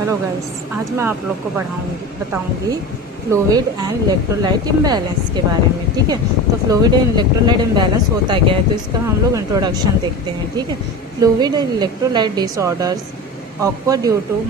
Hello guys, आज मैं आप लोग को बताऊंगी फ्लूइड एंड इलेक्ट्रोलाइट इम्बैलेंस के बारे में। ठीक है, तो फ्लूइड एंड इलेक्ट्रोलाइट इम्बैलेंस होता क्या है, तो इसका हम लोग इंट्रोडक्शन देखते हैं। ठीक है, fluid and electrolyte disorders occur due to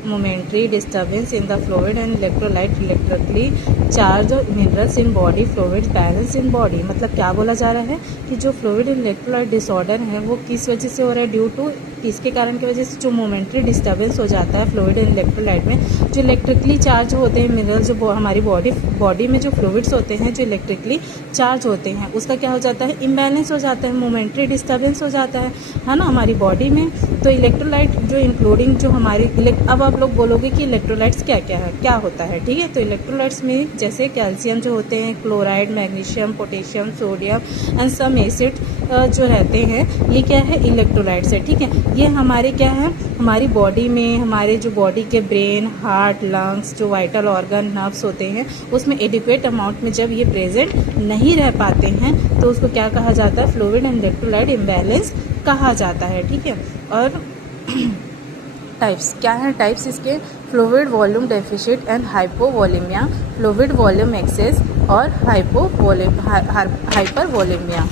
momentary disturbance in the fluid and electrolyte electrically charged minerals in body fluid balance in body। मतलब क्या बोला जा रहा है कि जो फ्लूइड एंड इलेक्ट्रोलाइट डिसऑर्डर है वो किस वजह से हो रहा है, ड्यू टू किसके कारण की वजह से, जो मोमेंट्री डिस्टर्बेंस हो जाता है फ्लूइड एंड इलेक्ट्रोलाइट में। जो इलेक्ट्रिकली चार्ज होते हैं मिनरल्स, जो हमारी बॉडी में जो फ्लूइड्स होते हैं जो इलेक्ट्रिकली चार्ज होते हैं, उसका क्या हो जाता है, इम्बैलेंस हो जाता है, मोमेंट्री डिस्टर्बेंस हो जाता है ना हमारी बॉडी में। तो इलेक्ट्रोलाइट जो इंक्लूडिंग जो हमारी अब आप लोग बोलोगे कि इलेक्ट्रोलाइट्स क्या क्या है, क्या होता है। ठीक है, तो इलेक्ट्रोलाइट्स में जैसे कैल्शियम जो होते हैं, chloride, magnesium, potassium, sodium and some acid जो रहते हैं, ये क्या है, इलेक्ट्रोलाइट्स है। ठीक है, ये हमारे क्या है, हमारी बॉडी में, हमारे जो बॉडी के ब्रेन, हार्ट, लंग्स, जो वाइटल ऑर्गन, नर्व्स होते हैं, उसमें एडिक्वेट अमाउंट में जब ये प्रेजेंट नहीं रह पाते हैं तो उसको क्या कहा जाता है, फ्लूइड एंड इलेक्ट्रोलाइट इम्बैलेंस कहा जाता है। ठीक है, और टाइप्स क्या है, टाइप्स इसके, fluid volume deficit and hypovolemia, fluid volume excess और हाइपरवॉलीमिया।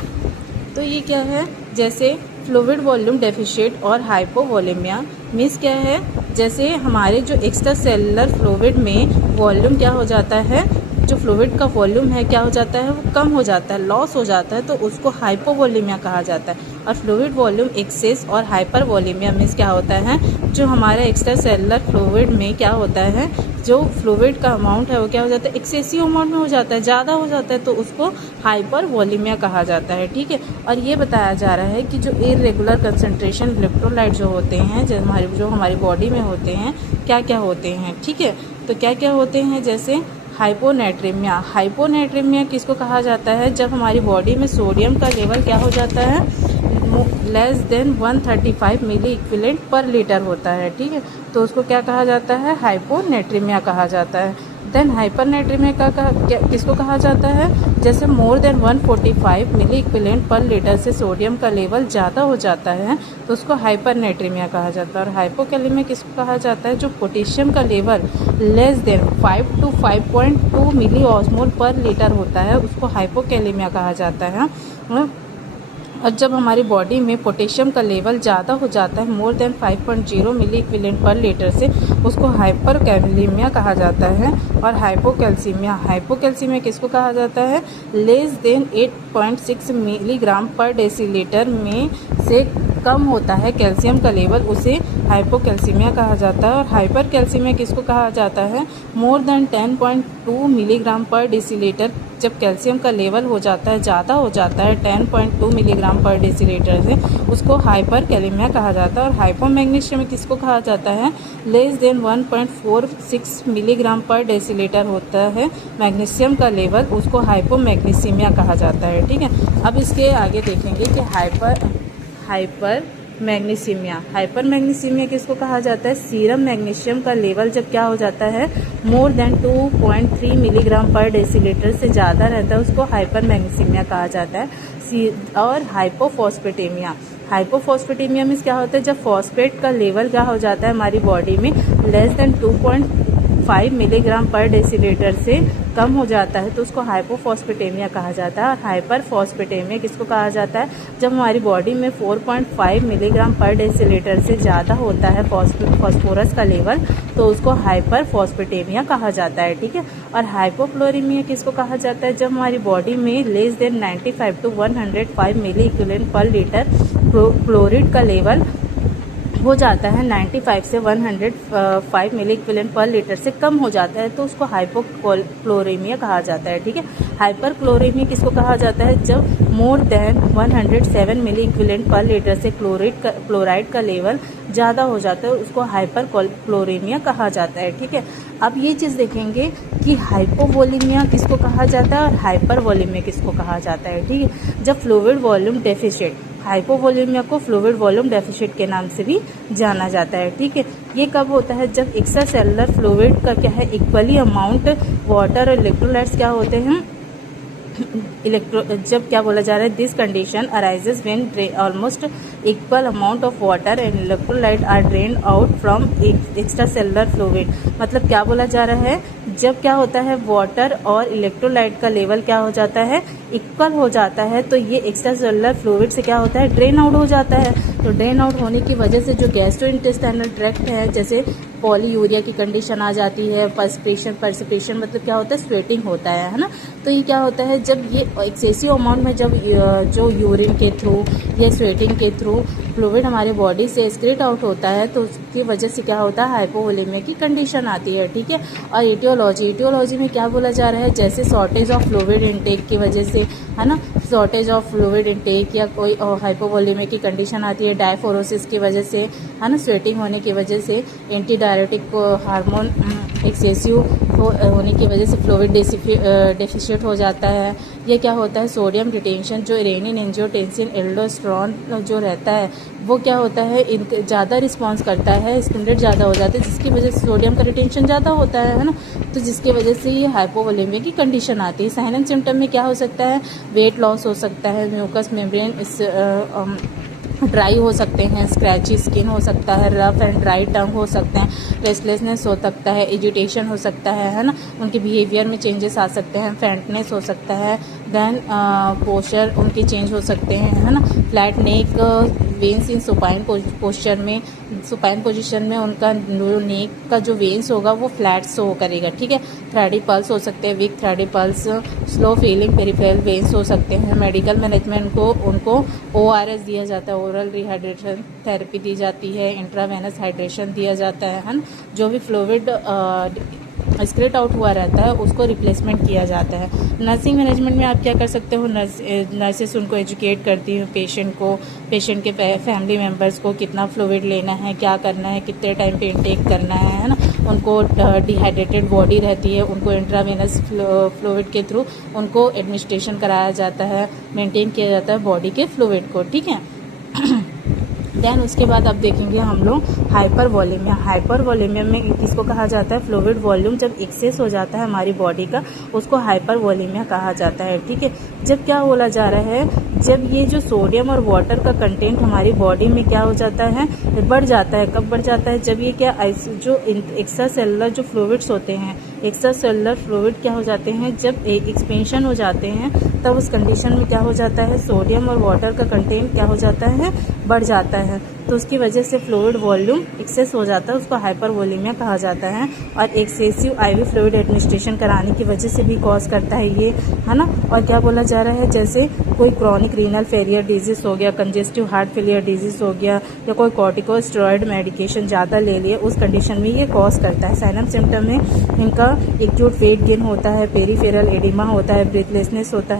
तो ये क्या है, जैसे फ्लूइड वॉल्यूम डेफिशिट और हाइपोवॉलीमिया मीन्स क्या है, जैसे हमारे जो एक्स्ट्रा सेलुलर फ्लूइड में वॉल्यूम क्या हो जाता है, जो फ्लूइड का वॉल्यूम है क्या हो जाता है, वो कम हो जाता है, लॉस हो जाता है, तो उसको हाइपोवॉलीमिया कहा जाता है। और फ्लूइड वॉल्यूम एक्सेस और हाइपरवॉलीमिया मीन्स क्या होता है, जो हमारा एक्स्ट्रा सेलुलर फ्लूइड में क्या होता है, जो फ्लूइड का अमाउंट है वो क्या हो जाता है, एक्सेसिव अमाउंट में हो जाता है, ज़्यादा हो जाता है, तो उसको हाइपरवॉलीमिया कहा जाता है। ठीक है, और ये बताया जा रहा है कि जो इरेगुलर कंसंट्रेशन इलेक्ट्रोलाइट जो होते हैं, जो हमारी बॉडी में होते हैं, क्या क्या होते हैं। ठीक है, तो क्या क्या होते हैं, जैसे हाइपोनेट्रीमिया। हाइपोनेट्रीमिया किसको कहा जाता है, जब हमारी बॉडी में सोडियम का लेवल क्या हो जाता है, लेस देन 135 मिली इक्विवेलेंट पर लीटर होता है। ठीक है, तो उसको क्या कहा जाता है, हाइपोनेट्रीमिया कहा जाता है। देन हाइपरनेट्रीमिया किसको कहा जाता है, जैसे मोर देन 145 मिली इक्विवेलेंट पर लीटर से सोडियम का लेवल ज़्यादा हो जाता है, तो उसको हाइपरनेट्रीमिया कहा जाता है। और हाइपोकैलेमिया किसको कहा जाता है, जो पोटेशियम का level less than 5 to 5.2 milli osmole per litre होता है, उसको हाइपोकैलेमिया कहा जाता है। और जब हमारी बॉडी में पोटेशियम का लेवल ज़्यादा हो जाता है, मोर देन 5.0 मिली इक्विवेलेंट पर लीटर से, उसको हाइपरकैलेमिया कहा जाता है। और हाइपोकैल्सीमिया किसको कहा जाता है, लेस देन 8.6 मिलीग्राम पर डेसीलीटर में से कम होता है कैल्शियम का लेवल, उसे हाइपोकैल्सीमिया कहा जाता है। और हाइपरकैल्सीमिया किसको कहा जाता है, मोर देन 10.2 मिलीग्राम पर डेसीलीटर, जब कैल्शियम का लेवल हो जाता है, ज़्यादा हो जाता है 10.2 मिलीग्राम पर डेसीलीटर से, उसको हाइपरकैलेमिया कहा जाता है। और हाइपोमैग्नीशियम किसको कहा जाता है, लेस देन 1.46 मिलीग्राम पर डेसीलीटर होता है मैग्नीशियम का लेवल, उसको हाइपोमैग्नीसीमिया कहा जाता है। ठीक है, अब इसके आगे देखेंगे कि हाइपरमैग्नीसीमिया किसको कहा जाता है, सीरम मैग्नीशियम का लेवल जब क्या हो जाता है, मोर देन 2.3 मिलीग्राम पर डेसीलीटर से ज़्यादा रहता है, उसको हाइपरमैग्नीसीमिया कहा जाता है। और हाइपोफॉस्फेटेमिया मीन्स क्या होता है, जब फॉस्फेट का लेवल क्या हो जाता है हमारी बॉडी में, लेस देन 2.5 मिलीग्राम पर डेसीलीटर से कम हो जाता है, तो उसको हाइपोफॉस्फेटेमिया कहा जाता है। और हाइपरफॉस्फेटेमिया किसको कहा जाता है, जब हमारी बॉडी में 4.5 मिलीग्राम पर डेसीलीटर से ज़्यादा होता है फॉस्फोरस का लेवल, तो उसको हाइपरफॉस्फेटेमिया कहा जाता है। ठीक है, और हाइपोक्लोरीमिया किसको कहा जाता है, जब हमारी बॉडी में less than 95 to 105 milliequivalent per litre chloride का लेवल हो जाता है, 95 से 105 मिली इक्विवेलेंट पर लीटर से कम हो जाता है, तो उसको हाइपोक्लोरीमिया कहा जाता है। ठीक है, हाइपरक्लोरीमिया किसको कहा जाता है, जब मोर देन 107 मिली इक्विवेलेंट पर लीटर से क्लोराइड का लेवल ज़्यादा हो जाता है, उसको हाइपरक्लोरीमिया कहा जाता है। ठीक है, अब ये चीज़ देखेंगे कि हाइपोवॉलीमिया किसको कहा जाता है और हाइपरवॉलीमिया किसको कहा जाता है। ठीक है, जब फ्लूइड वॉल्यूम डेफिशिट, हाइपोवॉलीमिया को फ्लूइड वॉल्यूम डेफिशिट के नाम से भी जाना जाता है। ठीक है, ये कब होता है, जब एक्स्ट्रा सेलुलर फ्लूइड का क्या है, इक्वली अमाउंट वाटर और इलेक्ट्रोलाइट्स क्या होते हैं, जब क्या बोला जा रहा है, this condition arises when almost equal amount of water and electrolyte are drain out from extracellular fluid. मतलब क्या बोला जा रहा है, जब क्या होता है वाटर और इलेक्ट्रोलाइट का लेवल क्या हो जाता है, इक्वल हो जाता है, तो ये एक्स्ट्रा सेलुलर फ्लूइड से क्या होता है, ड्रेन आउट हो जाता है। तो ड्रेन आउट होने की वजह से जो गैस्ट्रोइंटेस्टाइनल ट्रैक्ट है, जैसे पॉलीयूरिया की कंडीशन आ जाती है, पर्सिपिरेशन मतलब क्या होता है, स्वेटिंग होता है ना। तो ये क्या होता है, जब ये एक्सेसिव अमाउंट में जब जो यूरिन के थ्रू या स्वेटिंग के थ्रू फ्लूइड हमारे बॉडी से एक्सक्रीट आउट होता है, तो उसकी वजह से क्या होता है, हाइपोवोलेमिया की कंडीशन आती है। ठीक है। और एटियोलॉजी में क्या बोला जा रहा है, जैसे शॉर्टेज ऑफ फ्लूइड इनटेक की वजह से, है ना, शॉर्टेज ऑफ फ्लूइड इनटेक या कोई हाइपोवोलेमिया की कंडीशन आती है डायफोरोसिस की वजह से, है ना, स्वेटिंग होने की वजह से, एंटी डायरेटिक हार्मोन एक्सेसिव होने की वजह से फ्लूइड डेफिशिएट हो जाता है। ये क्या होता है, सोडियम रिटेंशन, जो रेनिन एंजियोटेंसिन एल्डोस्टेरोन जो रहता है वो क्या होता है, ज़्यादा रिस्पॉन्स करता है, स्टिमुलेट ज़्यादा हो जाता है, जिसकी वजह से सोडियम का रिटेंशन ज़्यादा होता है ना। तो जिसकी वजह से ये हाइपोवोलेमिया की कंडीशन आती है। साइन एंड सिम्टम में क्या हो सकता है, वेट लॉस हो सकता है, म्यूकस मेम्ब्रेन ड्राई हो सकते हैं, स्क्रैची स्किन हो सकता है, रफ एंड ड्राई टंग हो सकते हैं, रेस्टलेसनेस हो सकता है, एजिटेशन हो सकता है ना, उनके बिहेवियर में चेंजेस आ सकते हैं, फैंटनेस हो सकता है, देन पोस्चर उनके चेंज हो सकते हैं, है ना, फ्लैट नेक, वेन्स इन सुपाइन पोस्चर में, सुपाइन पोजीशन में उनका नेक का जो वेन्स होगा वो फ्लैट शो करेगा। ठीक है। थ्रेडी पल्स हो सकते हैं, weak thready pulse, slow filling peripheral veins हो सकते हैं। मेडिकल मैनेजमेंट को उनको ORS दिया जाता है, ओरल रिहाइड्रेशन थेरेपी दी जाती है, इंट्रावेनस हाइड्रेशन दिया जाता है ना। जो भी फ्लूइड एक्सक्रीट आउट हुआ रहता है उसको रिप्लेसमेंट किया जाता है। नर्सिंग मैनेजमेंट में आप क्या कर सकते हो, नर्सेस उनको एजुकेट करती हैं, पेशेंट के फैमिली मेम्बर्स को कितना फ्लूइड लेना है, क्या करना है, कितने टाइम पे इंटेक करना है ना। उनको डिहाइड्रेटेड बॉडी रहती है, उनको इंट्रावेनस फ्लूइड के थ्रू उनको एडमिनिस्ट्रेशन कराया जाता है, मेंटेन किया जाता है बॉडी के फ्लूइड को। ठीक है। देन उसके बाद अब देखेंगे हम लोग हाइपरवोलेमिया। हाइपरवोलेमिया में किसको कहा जाता है, फ्लूइड वॉल्यूम जब एक्सेस हो जाता है हमारी बॉडी का, उसको हाइपरवोलेमिया कहा जाता है। ठीक है। जब क्या बोला जा रहा है, जब ये जो सोडियम और वाटर का कंटेंट हमारी बॉडी में क्या हो जाता है, बढ़ जाता है। कब बढ़ जाता है, जब ये क्या जो एक्स्ट्रा सेलुलर जो फ्लूइड्स होते हैं, एक्स्ट्रा सेलुलर फ्लूइड क्या हो जाते हैं, जब एक्सपेंशन हो जाते हैं, तब उस कंडीशन में क्या हो जाता है, सोडियम और वाटर का कंटेंट क्या हो जाता है, बढ़ जाता है। तो उसकी वजह से फ्लूइड वॉल्यूम एक्सेस हो जाता है, उसको हाइपरवोलेमिया कहा जाता है। और एक्सेसिव IV फ्लूइड एडमिनिस्ट्रेशन कराने की वजह से भी कॉज करता है ये, है ना। और क्या बोला जा रहा है, जैसे कोई क्रॉनिक रीनल फेलियर डिजीज हो गया, कंजेस्टिव हार्ट फेलियर डिजीज हो गया, या कोई कॉर्टिकोस्टेरॉइड मेडिकेशन ज़्यादा ले लिए, उस कंडीशन में ये कॉज करता है। साइन एंड सिम्टम में इनका एक्यूट वेट गेन होता है, पेरिफेरल एडिमा होता है, ब्रीथलेसनेस होता है।